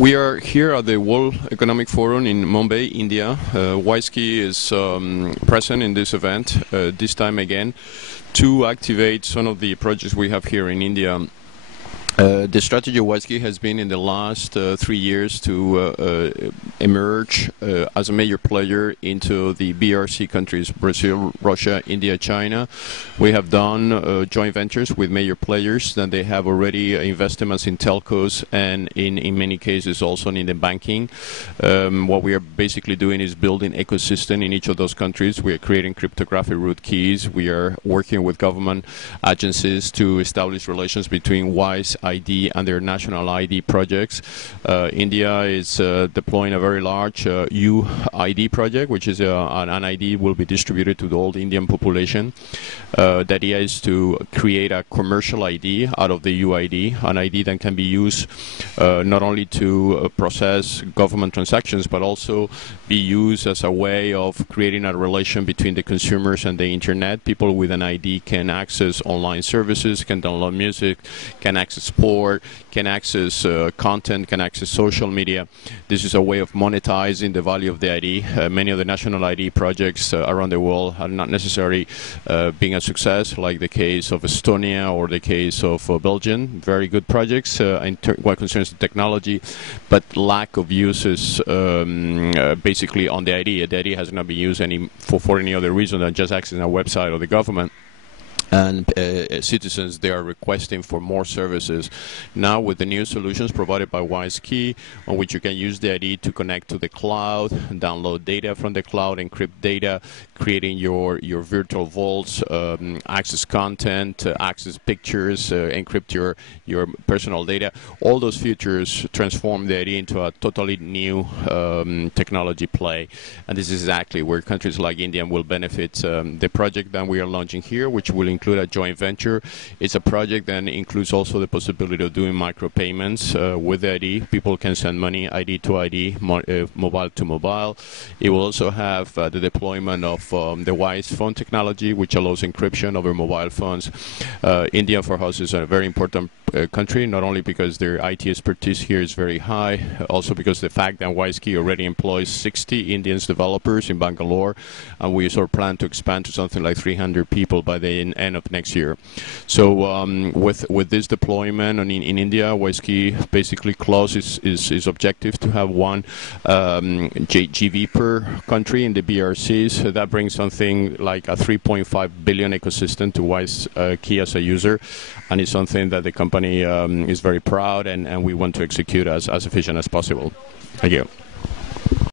We are here at the World Economic Forum in Mumbai, India. WISeKey is present in this event, this time again, to activate some of the projects we have here in India. The strategy of WISeKey has been in the last 3 years to emerge as a major player into the BRC countries, Brazil, Russia, India, China. We have done joint ventures with major players, then they have already investments in telcos and in many cases also in the banking. What we are basically doing is building ecosystem in each of those countries. We are creating cryptographic root keys. We are working with government agencies to establish relations between WISE ID and their national ID projects. India is deploying a very large UID project, which is an ID will be distributed to the whole Indian population. The idea is to create a commercial ID out of the UID, an ID that can be used not only to process government transactions, but also be used as a way of creating a relation between the consumers and the internet. People with an ID can access online services, can download music, can access sport, can access content, can access social media. This is a way of monetizing the value of the ID. Many of the national ID projects around the world are not necessarily being a success, like the case of Estonia or the case of Belgium. Very good projects in what concerns the technology, but lack of uses basically on the ID. The ID has not been used for any other reason than just accessing a website of the government. And citizens, they are requesting for more services. Now with the new solutions provided by WISeKey, on which you can use the ID to connect to the cloud, download data from the cloud, encrypt data, creating your virtual vaults, access content, access pictures, encrypt your personal data. All those features transform the ID into a totally new technology play. And this is exactly where countries like India will benefit. The project that we are launching here, which will include a joint venture. It's a project that includes also the possibility of doing micropayments with the ID. People can send money ID to ID, mobile to mobile. It will also have the deployment of the WISE phone technology, which allows encryption over mobile phones. India for us is a very important country, not only because their IT expertise here is very high, also because the fact that WISeKey already employs 60 Indian developers in Bangalore, and we sort of plan to expand to something like 300 people by the end of next year. So with this deployment in India, WISeKey basically closes its objective to have one GV per country in the BRCs. So that brings something like a 3.5 billion ecosystem to WISeKey as a user, and it's something that the company is very proud and we want to execute as efficient as possible. Thank you.